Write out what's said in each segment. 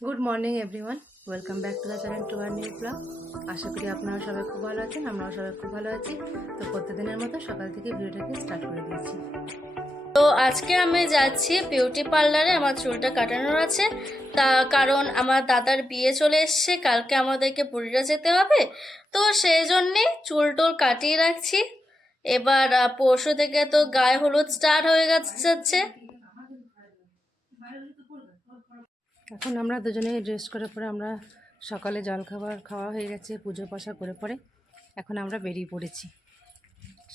Good morning everyone, welcome back to the channel to our new blog. আশা করি আপনারা সবাই খুব ভালো আছেন, আমরাও সবাই খুব ভালো আছি। তো প্রতিদিনের মতো সকাল থেকে ভিডিওটাকে স্টার্ট করে দিয়েছি। তো আজকে আমি যাচ্ছি বিউটি পার্লারে, আমার চুলটা কাটানোর আছে। কারণ আমার দাদার বিয়ে চলে এসছে, কালকে আমাদেরকে পুরীরা যেতে হবে। তো সেই জন্যে চুল টুল কাটিয়ে রাখছি। এবার পরশু থেকে তো গায়ে হলুদ স্টার্ট হয়ে যাচ্ছে। এখন আমরা দুজনে ড্রেস করে পরে আমরা সকালে জলখাবার খাওয়া হয়ে গেছে, পুজো পাশা করে পরে এখন আমরা বেরিয়ে পড়েছি।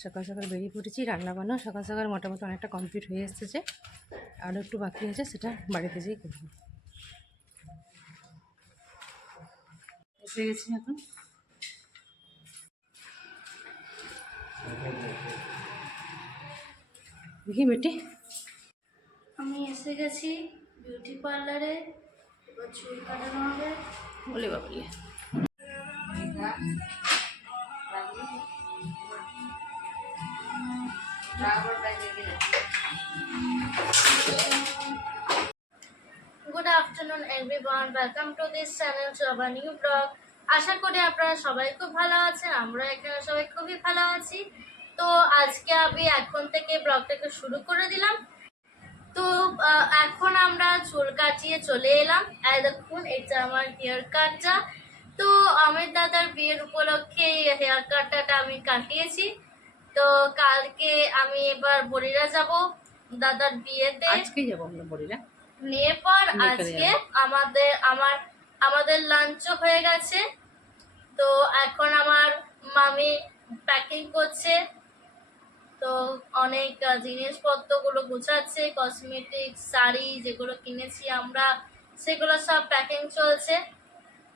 সকাল সকাল বেরিয়ে পড়েছি, রান্নাবান্না সকাল সকাল মোটামুটি অনেকটা কমপ্লিট হয়ে এসেছে। আরও একটু বাকি আছে, সেটা বাড়িতে যেয়ে করবো। এসে গেছি এখন। দেখি বেটি, আমি এসে গেছি বিউটি পার্লারে, এবার চুল কাটানো হবে। বলে Babli good afternoon everyone, welcome to this channel to our new blog. আশা করি আপনারা সবাই খুব ভালো আছেন, আমরা এখানে সবাই খুবই ভালো আছি। তো আজকে আমি এখন থেকে ব্লগটাকে শুরু করে দিলাম। তো এখন আমরা চুল কাটিয়ে চলে এলাম। এই দেখুন, এটা আমার হেয়ার কাটটা। তো আমার দাদার বিয়ের উপলক্ষে এই হেয়ার কাটটা আমি কাটিয়েছি। তো কালকে আমি এবার বরিরা যাব দাদার বিয়েতে। আজকেই যাবো আমরা বলিরা। এরপর আজকে আমাদের লাঞ্চও হয়ে গেছে। তো এখন আমার মামি প্যাকিং করছে। তো অনেক জিনিসপত্রগুলো গুছাচ্ছে, কসমেটিক, শাড়ি যেগুলো কিনেছি আমরা, সেগুলো সব প্যাকিং চলছে।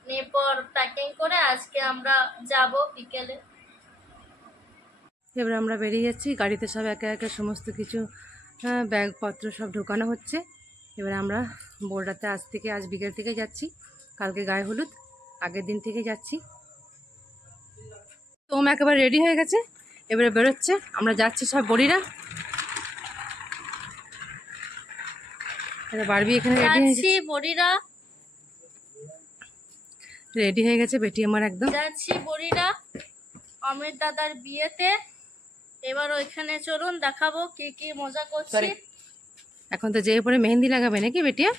এরপর প্যাকিং করে আজকে আমরা যাব বিকেলে। এবার আমরা বেরিয়ে যাচ্ছি, গাড়িতে সব একে একে সমস্ত কিছু ব্যাগপত্র সব ঢোকানো হচ্ছে। এবার আমরা বোর্ডাতে আজ বিকেল থেকে যাচ্ছি, কালকে গায়ে হলুদ, আগের দিন থেকে যাচ্ছি। তো একেবারে রেডি হয়ে গেছে, এবারে বেরোচ্ছে, আমরা যাচ্ছি সব বড়িরা। বারবি এখানে রেডি হয়ে গেছে বেটি আমার একদম। যাচ্ছি বড়িরা অমিত দাদার বিয়েতে। এবার ওইখানে চলুন দেখাবো কি কি মজা করছি। এখন তো যেয়ে পরে মেহেন্দি লাগাবে নাকি বেটিয়া?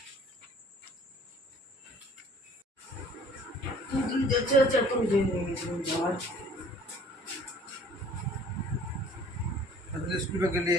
स्कूल के लिए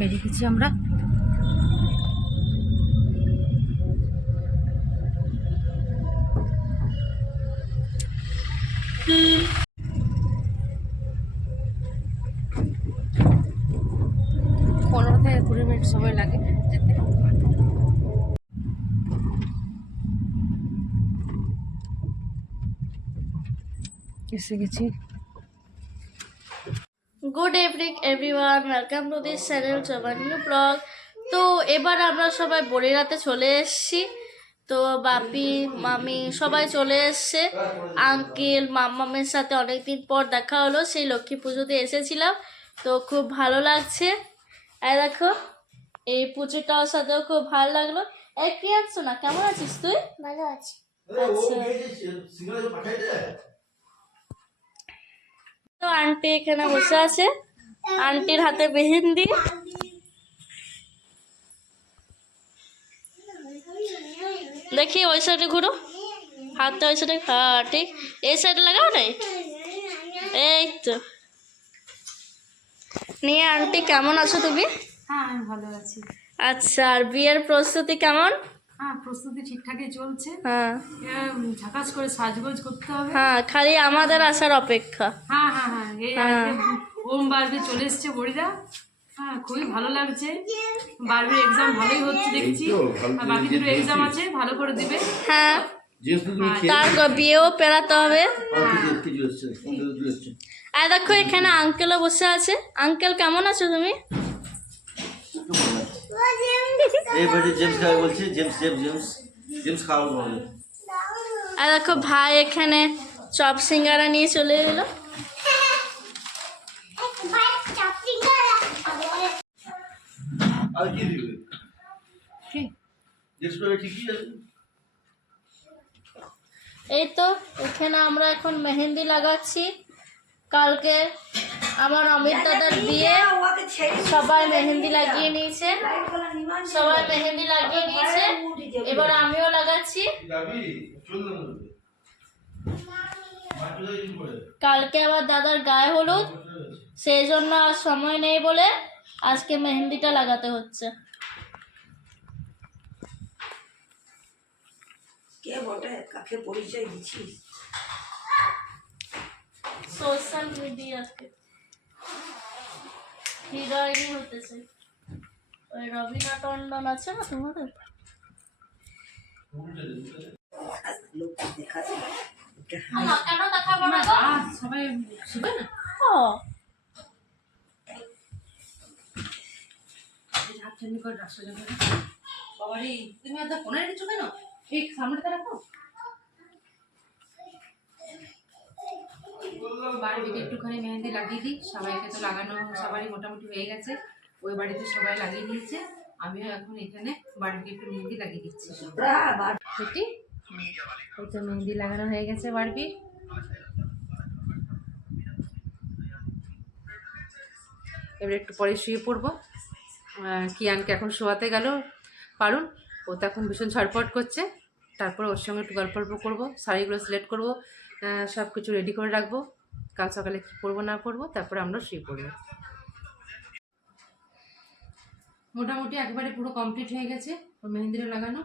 বেরিয়ে গেছি আমরা। পনেরো থেকে 20 মিনিট সময় লাগে যেতে। এসে গেছি। Good evening everyone, welcome to this channel to our new blog. তো এবার আমরা সবাই বড়িরাতে চলে এসেছি। তো বাপি, মামি সবাই চলে এসছে। আঙ্কেল, মাম্মামের সাথে অনেকদিন পর দেখা হলো, সেই লক্ষ্মী পুজোতে এসেছিলাম। তো খুব ভালো লাগছে। এই দেখো, এই পুজোটার সাথেও খুব ভালো লাগলো। কি আনছো না, কেমন আছিস তুই? ভালো আছি। আচ্ছা, তো আন্টি এখানে বসে আছে, আন্টির হাতে মেহেন্দি। দেখি ওই সাইডে ঘুরো, হাতটা ওই সাইডে। হ্যাঁ ঠিক, এই সাইডে লাগাও নাই। এই তো নিয়ে, আন্টি কেমন আছো তুমি? হ্যাঁ, আমি ভালো আছি। আচ্ছা, আর বিয়ের প্রস্তুতি কেমন? হ্যাঁ, প্রস্তুতি ঠিকঠাকই চলছে। হ্যাঁ ঝাকাস করে সাজগোজ করতে হবে। হ্যাঁ, খালি আমাদের আসার অপেক্ষা। হ্যাঁ হ্যাঁ হ্যাঁ, এই হ্যাঁ। আজকে ও ওম বারবি চলে এসছে বড়িরা। হ্যাঁ, খুবই ভালো লাগছে। বারবির এক্সাম ভালোই হচ্ছে দেখছি, আর বাকি দুটো এক্সাম আছে, ভালো করে দিবে। হ্যাঁ, তার বিয়েও পেরাতে হবে। আর দেখো এখানে আঙ্কেলও বসে আছে। আঙ্কেল কেমন আছো তুমি? আর দেখো ভাই এখানে চপ সিঙ্গারা নিয়ে চলে এলো। এই তো এখানে আমরা এখন মেহেন্দি লাগাচ্ছি। কালকে আমার অমিত দাদার বিয়ে, সবাই মেহেন্দি লাগিয়ে নিয়েছে, এবার আমিও লাগাচ্ছি। কালকে আবার দাদার গায়ে হলুদ, সেই জন্য আর সময় নেই বলে আজকে মেহেন্দিটা লাগাতে হচ্ছে। কে বটে, কাকে পরিচয় দিচ্ছিস? সোশ্যাল মিডিয়াতে হিরোইনি হতেছে। ওই রবিনা টন্ডন আছে না তোমাদের? কেন দেখাবো না গো? সবাই শুবে না? ও হাতছানি করে রাস্তা যাবে। বাবারে, তুমি এত ফোনে রেখেছো কেন? এই সামনেটা রাখো। বাড়িতে একটুখানি মেহেন্দি লাগিয়ে দিই। সবাইকে তো লাগানো সবারই মোটামুটি হয়ে গেছে। ওই বাড়িতে সবাই লাগিয়ে দিয়েছে, আমিও এখন এখানে বাড়িতে একটু মেহেন্দি লাগিয়ে দিচ্ছি। সত্যি ওই তো মেহেন্দি লাগানো হয়ে গেছে বাড়ি। এবার একটু পরে শুয়ে পড়বো। কিয়ানকে এখন শোয়াতে গেল পারুন, ও তো এখন ভীষণ ছটফট করছে। তারপরে ওর সঙ্গে একটু গল্প করবো, শাড়িগুলো সিলেক্ট করবো, সব কিছু রেডি করে রাখবো। কাল সকালে কী করবো না করবো, তারপরে আমরা শুয়ে পড়বো। মোটামুটি একবারে পুরো কমপ্লিট হয়ে গেছে ওর মেহেন্দিটা লাগানো।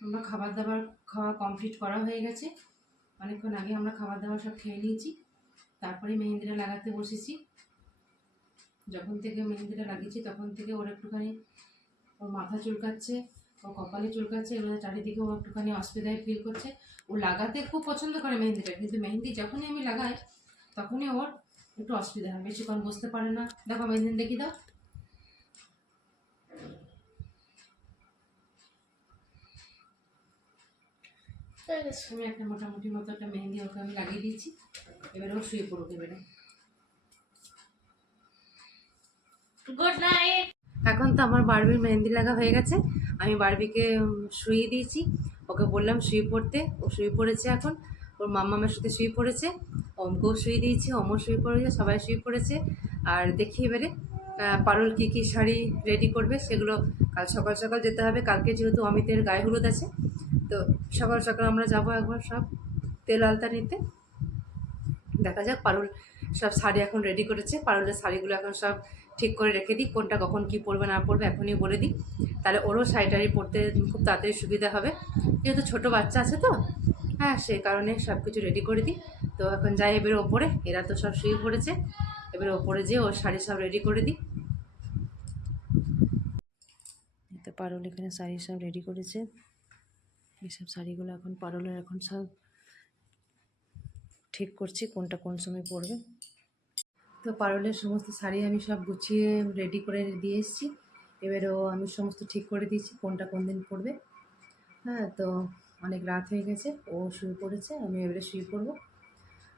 আমরা খাবার দাবার খাওয়া কমপ্লিট করা হয়ে গেছে। অনেকক্ষণ আগে আমরা খাবার দাবার সব খেয়ে নিয়েছি, তারপরে মেহেন্দিটা লাগাতে বসেছি। যখন থেকে মেহেন্দিটা লাগিয়েছি তখন থেকে ওর একটুখানি ওর মাথা চুলকাচ্ছে, ওর কপালে চুলকাচ্ছে, এবার চারিদিকে ও একটুখানি অসুবিধায় ফিল করছে। ও লাগাতে খুব পছন্দ করে মেহেন্দিটা, কিন্তু মেহেন্দি যখনই আমি লাগাই তখনই ওর একটু অসুবিধা হয়, বেশিক্ষণ বসতে পারে না। দেখো মেহেন্দি দেখি দাও। আমি একটা মোটামুটি মতো একটা মেহেন্দি ওকে আমি লাগিয়ে দিয়েছি। এবারে ও শুয়ে পড়ুক। এবারে গুড নাইট। এখন তো আমার বারবির মেহেন্দি লাগা হয়ে গেছে। আমি বারবিকে শুয়ে দিয়েছি, ওকে বললাম শুয়ে পড়তে, ও শুয়ে পড়েছে। এখন ওর মাম্মামের সাথে শুয়ে পড়েছে, ওমকেও শুয়ে দিয়েছি, ওমও শুয়ে পড়েছে, সবাই শুয়ে পড়েছে। আর দেখি এবারে পারুল কী কী শাড়ি রেডি করবে সেগুলো কাল সকাল সকাল যেতে হবে। কালকে যেহেতু অমিতের গায়ে হলুদ আছে, তো সকাল সকাল আমরা যাবো একবার সব তেল আলতা নিতে। দেখা যাক, পারুল সব শাড়ি এখন রেডি করেছে। পারুলের শাড়িগুলো এখন সব ঠিক করে রেখে দিই, কোনটা কখন কী পরবে না পরবে এখনই বলে দিই, তাহলে ওরও শাড়ি টাড়ি পরতে খুব তাড়াতাড়ি সুবিধা হবে। যেহেতু ছোটো বাচ্চা আছে তো, হ্যাঁ, সেই কারণে সব কিছু রেডি করে দিই। তো এখন যাই এবারে ওপরে, এরা তো সব শুয়ে পড়েছে, এবারে ওপরে যেয়ে ওর শাড়ি সব রেডি করে দিই। তো পারুল এখানে শাড়ি সব রেডি করেছে, এইসব শাড়িগুলো এখন পারুলের এখন সব ঠিক করছি কোনটা কোন সময় পরবে। তো পারুলের সমস্ত শাড়ি আমি সব গুছিয়ে রেডি করে দিয়ে এসেছি। এবারেও আমি সমস্ত ঠিক করে দিয়েছি কোনটা কোন দিন পরবে। হ্যাঁ, তো অনেক রাত হয়ে গেছে, ও শুয়ে পড়েছে, আমি এবারে শুয়ে পড়বো।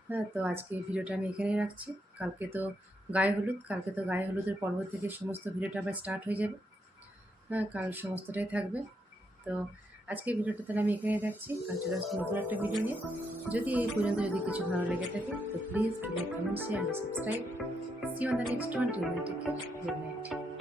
হ্যাঁ, তো আজকে ভিডিওটা আমি এখানেই রাখছি। কালকে তো গায়ে হলুদের পর্ব থেকে সমস্ত ভিডিওটা আবার স্টার্ট হয়ে যাবে। হ্যাঁ, কাল সমস্তটাই থাকবে। তো আজকে ভিডিওটা তাহলে আমি এখানেই রাখছি। কাল চলে আসছি নতুন একটা ভিডিও নিয়ে। যদি এই পর্যন্ত কিছু ভালো লেগে থাকে তো please like, comment, share and subscribe. See you on the next one. Till then, take care. Good night.